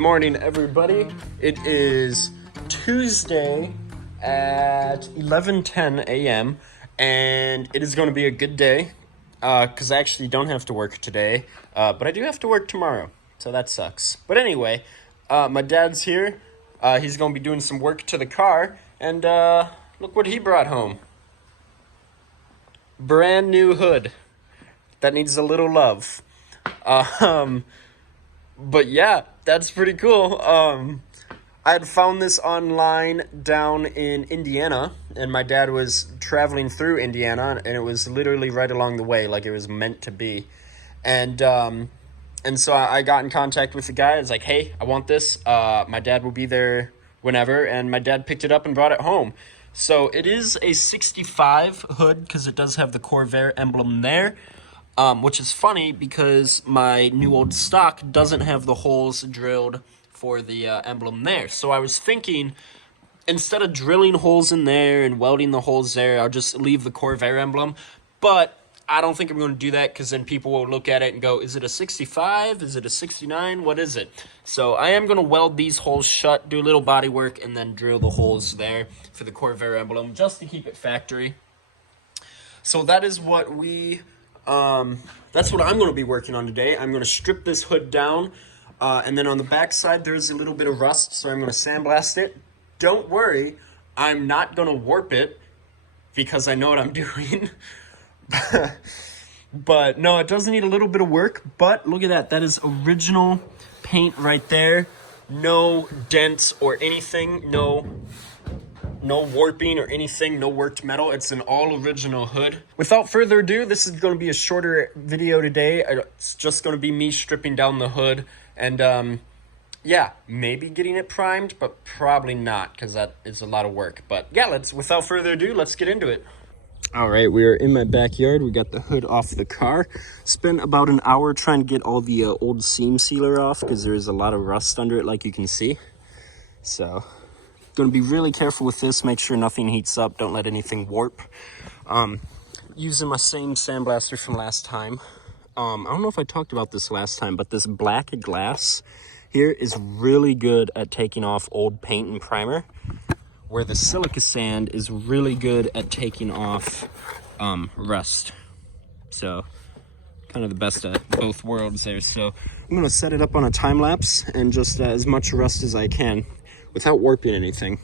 morning, everybody. It is Tuesday at 11:10 a.m. and it is going to be a good day because I actually don't have to work today, but I do have to work tomorrow, so that sucks. But anyway, my dad's here. He's going to be doing some work to the car, and look what he brought home. Brand new hood that needs a little love. But yeah, that's pretty cool. I had found this online down in Indiana, and my dad was traveling through Indiana, and it was literally right along the way, like it was meant to be. And so I got in contact with the guy. I was like, hey, I want this. My dad will be there whenever, and my dad picked it up and brought it home. So it is a 65 hood because it does have the Corvair emblem there. Which is funny because my new old stock doesn't have the holes drilled for the emblem there. So I was thinking, instead of drilling holes in there and welding the holes there, I'll just leave the Corvair emblem. But I don't think I'm going to do that because then people will look at it and go, is it a 65? Is it a 69? What is it? So I am going to weld these holes shut, do a little body work, and then drill the holes there for the Corvair emblem just to keep it factory. So that is what that's what I'm going to be working on today. I'm going to strip this hood down, and then on the back side there's a little bit of rust, so I'm going to sandblast it. Don't worry, I'm not going to warp it because I know what I'm doing. But no, it does need a little bit of work, but look at that. That is original paint right there. No dents or anything, no warping or anything, no worked metal. It's an all original hood. Without further ado, this is going to be a shorter video today. It's just going to be me stripping down the hood and yeah, maybe getting it primed, but probably not because that is a lot of work. But yeah, without further ado, let's get into it. All right, we are in my backyard. We got the hood off the car. Spent about an hour trying to get all the old seam sealer off because there is a lot of rust under it, like you can see. So going to be really careful with this, make sure nothing heats up, don't let anything warp. Using my same sandblaster from last time. I don't know if I talked about this last time, but this black glass here is really good at taking off old paint and primer, where the silica sand is really good at taking off rust. So kind of the best of both worlds there. So I'm going to set it up on a time lapse and just as much rust as I can without warping anything.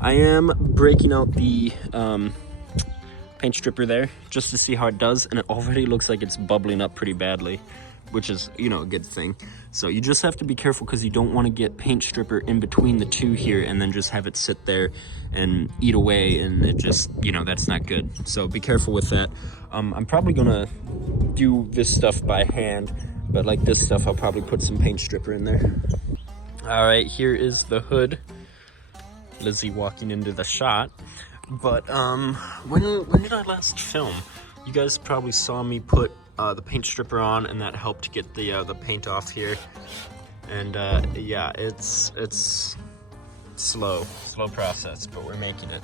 I am breaking out the paint stripper there just to see how it does, and it already looks like it's bubbling up pretty badly, which is, you know, a good thing. So you just have to be careful because you don't want to get paint stripper in between the two here and then just have it sit there and eat away, and it just, you know, that's not good. So be careful with that. I'm probably gonna do this stuff by hand, but like this stuff I'll probably put some paint stripper in there. All right, here is the hood. Lizzie walking into the shot. But when did I last film? You guys probably saw me put the paint stripper on, and that helped get the paint off here. And yeah, it's slow process, but we're making it.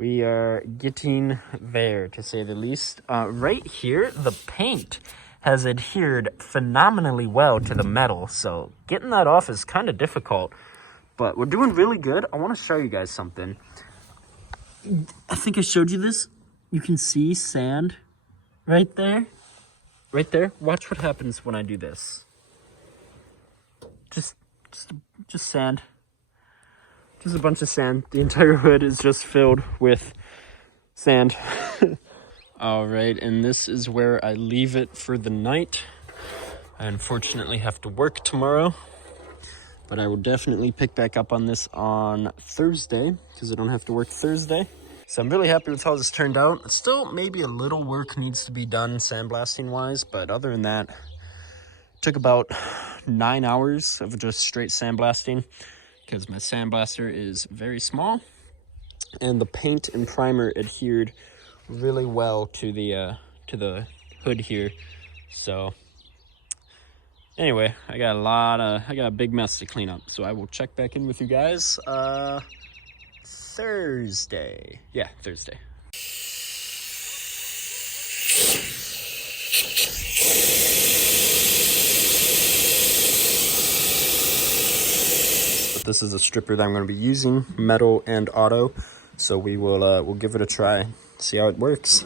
We are getting there, to say the least. Right here, the paint has adhered phenomenally well to the metal, so getting that off is kind of difficult, but we're doing really good. I want to show you guys something. I think I showed you this. You can see sand right there. Right there. Watch what happens when I do this. Just sand. Just a bunch of sand. The entire hood is just filled with sand. All right, and this is where I leave it for the night. I unfortunately have to work tomorrow, but I will definitely pick back up on this on Thursday because I don't have to work Thursday. So I'm really happy with how this turned out. Still, maybe a little work needs to be done sandblasting wise, but other than that, it took about 9 hours of just straight sandblasting because my sandblaster is very small and the paint and primer adhered really well to the hood here. So anyway, I got a big mess to clean up. So I will check back in with you guys Thursday. Yeah, Thursday. But this is a stripper that I'm going to be using, metal and auto. So we'll give it a try, see how it works.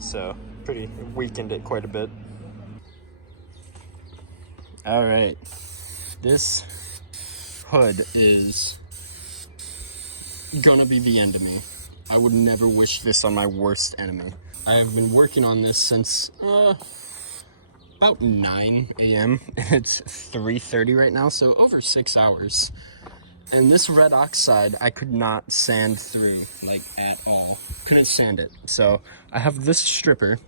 So pretty weakened it quite a bit. All right, this hood is gonna be the end of me. I would never wish this on my worst enemy. I have been working on this since about 9 a.m. It's 3:30 right now, so over 6 hours. And this red oxide, I could not sand through, like, at all. Couldn't sand it. So I have this stripper,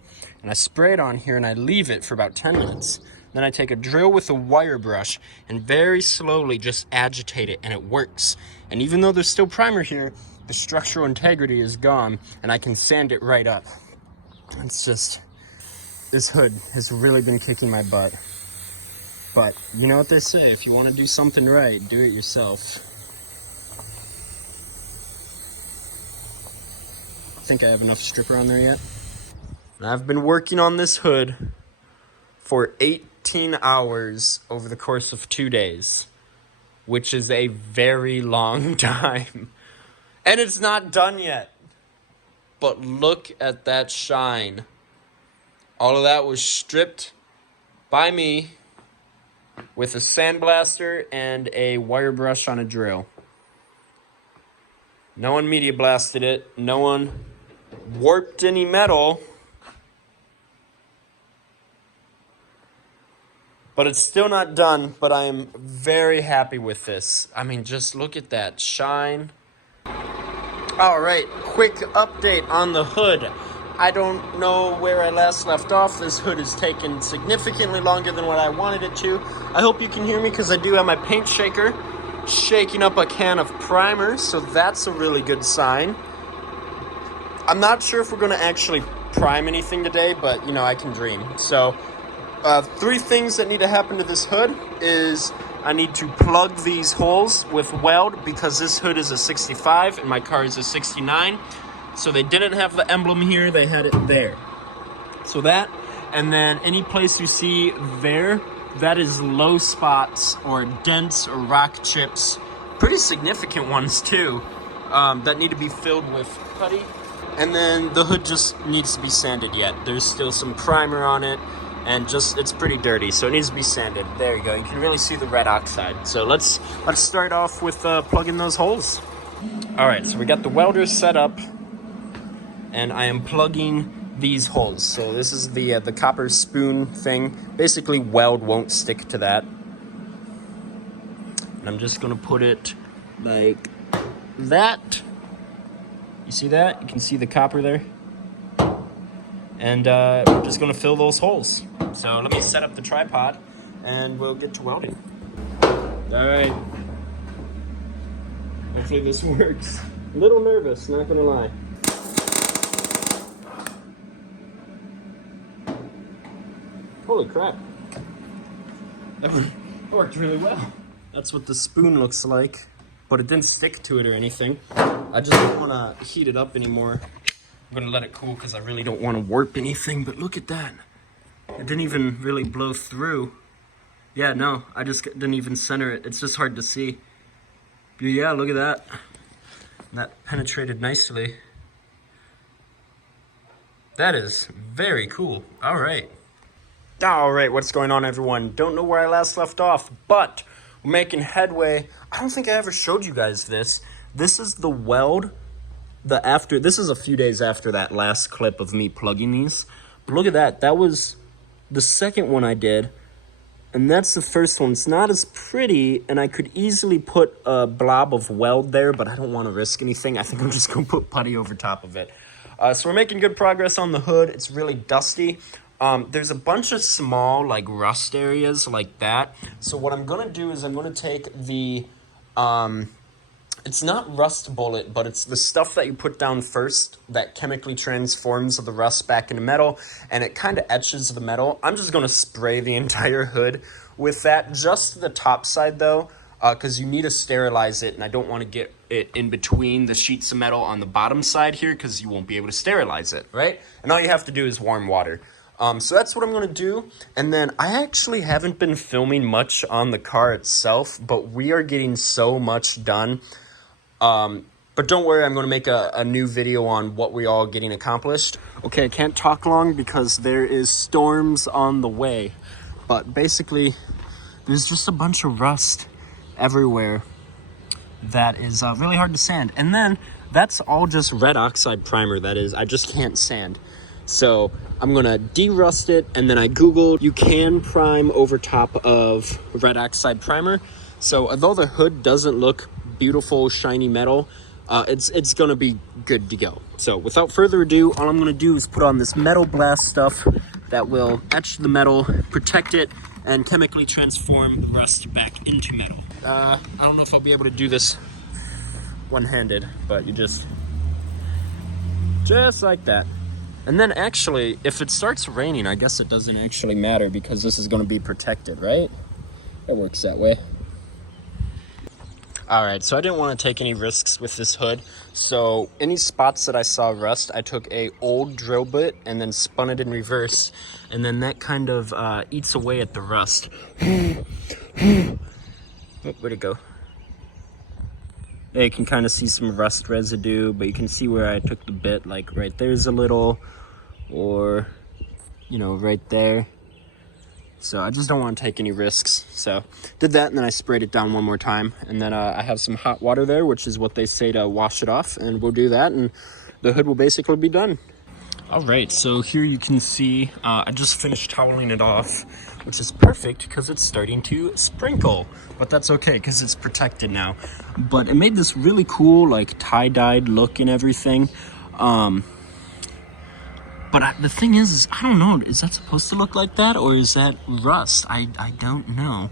and I spray it on here, and I leave it for about 10 minutes. Then I take a drill with a wire brush, and very slowly just agitate it, and it works. And even though there's still primer here, the structural integrity is gone, and I can sand it right up. It's just, this hood has really been kicking my butt. But you know what they say, if you want to do something right, do it yourself. Think I have enough stripper on there yet. And I've been working on this hood for 18 hours over the course of 2 days, which is a very long time. And it's not done yet. But look at that shine. All of that was stripped by me with a sandblaster and a wire brush on a drill. No one media blasted it. No one warped any metal. But it's still not done, but I am very happy with this. I mean, just look at that shine. All right, quick update on the hood. I don't know where I last left off. This hood has taken significantly longer than what I wanted it to. I hope you can hear me because I do have my paint shaker shaking up a can of primer, so that's a really good sign. I'm not sure if we're going to actually prime anything today, but, you know, I can dream. So, 3 things that need to happen to this hood is I need to plug these holes with weld because this hood is a 65 and my car is a 69. So they didn't have the emblem here, they had it there. So that, and then any place you see there, that is low spots or dents or rock chips, pretty significant ones too, that need to be filled with putty. And then the hood just needs to be sanded yet. There's still some primer on it, and just, it's pretty dirty, so it needs to be sanded. There you go, you can really see the red oxide. So let's start off with plugging those holes. All right, so we got the welders set up, and I am plugging these holes. So this is the copper spoon thing. Basically, weld won't stick to that. And I'm just gonna put it like that. You see that? You can see the copper there. And we're just gonna fill those holes. So let me set up the tripod and we'll get to welding. All right. Hopefully this works. A little nervous, not gonna lie. Holy crap. That worked really well. That's what the spoon looks like, but it didn't stick to it or anything. I just don't want to heat it up anymore. I'm going to let it cool because I really don't want to warp anything, but look at that. It didn't even really blow through. Yeah, no, I just didn't even center it. It's just hard to see. But yeah, look at that. That penetrated nicely. That is very cool. All right. All right, what's going on, everyone? Don't know where I last left off, but we're making headway. I don't think I ever showed you guys this. This is the weld. This is a few days after that last clip of me plugging these. But look at that. That was the second one I did. And that's the first one. It's not as pretty, and I could easily put a blob of weld there, but I don't want to risk anything. I think I'm just going to put putty over top of it. So we're making good progress on the hood. It's really dusty. There's a bunch of small, like, rust areas like that. So what I'm going to do is I'm going to take the, it's not rust bullet, but it's the stuff that you put down first that chemically transforms the rust back into metal, and it kind of etches the metal. I'm just going to spray the entire hood with that, just the top side, though, because you need to sterilize it, and I don't want to get it in between the sheets of metal on the bottom side here because you won't be able to sterilize it, right? And all you have to do is warm water. So that's what I'm going to do. And then I actually haven't been filming much on the car itself, but we are getting so much done. But don't worry, I'm going to make a new video on what we all getting accomplished. Okay, I can't talk long because there is storms on the way. But basically, there's just a bunch of rust everywhere that is really hard to sand. And then that's all just red oxide primer. That is, I just can't sand. So I'm going to de-rust it, and then I Googled you can prime over top of red oxide primer. So although the hood doesn't look beautiful, shiny metal, it's going to be good to go. So without further ado, all I'm going to do is put on this metal blast stuff that will etch the metal, protect it, and chemically transform the rust back into metal. I don't know if I'll be able to do this one-handed, but you just like that. And then actually, if it starts raining, I guess it doesn't actually matter because this is going to be protected, right? It works that way. All right, so I didn't want to take any risks with this hood. So any spots that I saw rust, I took a old drill bit and then spun it in reverse. And then that kind of eats away at the rust. Oh, where'd it go? Yeah, you can kind of see some rust residue, but you can see where I took the bit, like right there's a little, or, you know, right there. So I just don't want to take any risks. So did that, and then I sprayed it down one more time. And then I have some hot water there, which is what they say to wash it off. And we'll do that, and the hood will basically be done. All right, so here you can see I just finished toweling it off, which is perfect because it's starting to sprinkle. But that's okay because it's protected now. But it made this really cool, like, tie-dyed look and everything. But the thing is, I don't know, is that supposed to look like that, or is that rust? I don't know.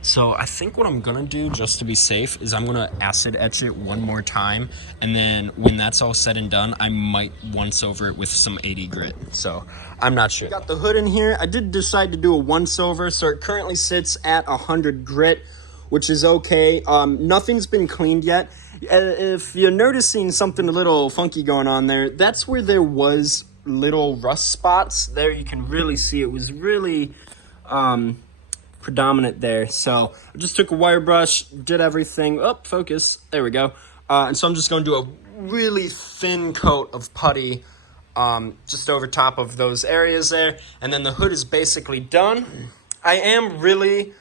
So I think what I'm gonna do, just to be safe, is I'm gonna acid etch it one more time, and then when that's all said and done, I might once over it with some 80 grit. So I'm not sure. Got the hood in here. I did decide to do a once over, so it currently sits at 100 grit, which is okay. Nothing's been cleaned yet. If you're noticing something a little funky going on there, that's where there was little rust spots. There you can really see it was really predominant there. So I just took a wire brush, did everything. Oh, focus. There we go. And so I'm just going to do a really thin coat of putty just over top of those areas there. And then the hood is basically done. I am really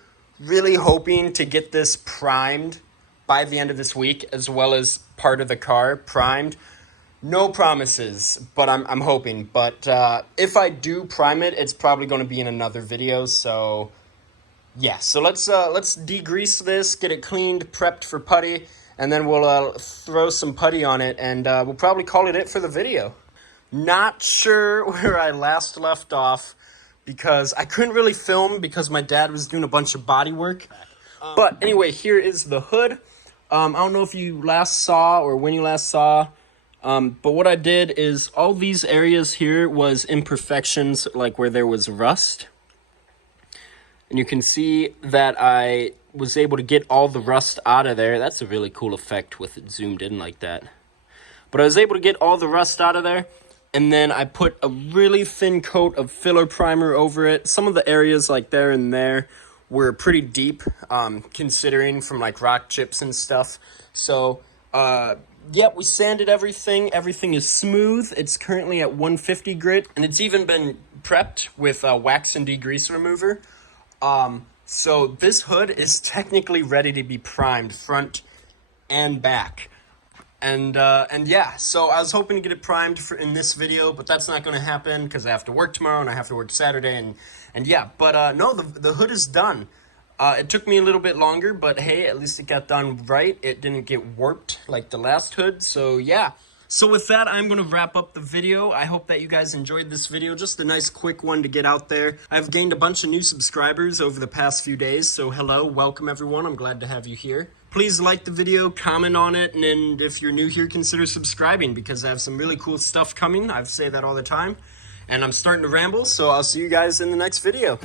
hoping to get this primed by the end of this week, as well as part of the car primed. No promises, but I'm hoping. But if I do prime it, it's probably going to be in another video. So yeah, so let's degrease this, get it cleaned, prepped for putty, and then we'll throw some putty on it, and we'll probably call it for the video. Not sure where I last left off because I couldn't really film because my dad was doing a bunch of body work. But anyway, here is the hood. I don't know if you last saw or when you last saw. But what I did is all these areas here was imperfections, like where there was rust. And you can see that I was able to get all the rust out of there. That's a really cool effect with it zoomed in like that. But I was able to get all the rust out of there. And then I put a really thin coat of filler primer over it. Some of the areas like there and there were pretty deep, considering from like rock chips and stuff. So, yeah, we sanded everything. Everything is smooth. It's currently at 150 grit, and it's even been prepped with wax and degrease remover. So this hood is technically ready to be primed front and back. And yeah, so I was hoping to get it primed in this video, but that's not going to happen because I have to work tomorrow and I have to work Saturday, and yeah, but no, the hood is done. It took me a little bit longer, but hey, at least it got done right. It didn't get warped like the last hood, so yeah. So with that, I'm going to wrap up the video. I hope that you guys enjoyed this video. Just a nice quick one to get out there. I've gained a bunch of new subscribers over the past few days, so hello, welcome everyone. I'm glad to have you here. Please like the video, comment on it, and then if you're new here, consider subscribing because I have some really cool stuff coming. I say that all the time, and I'm starting to ramble, so I'll see you guys in the next video.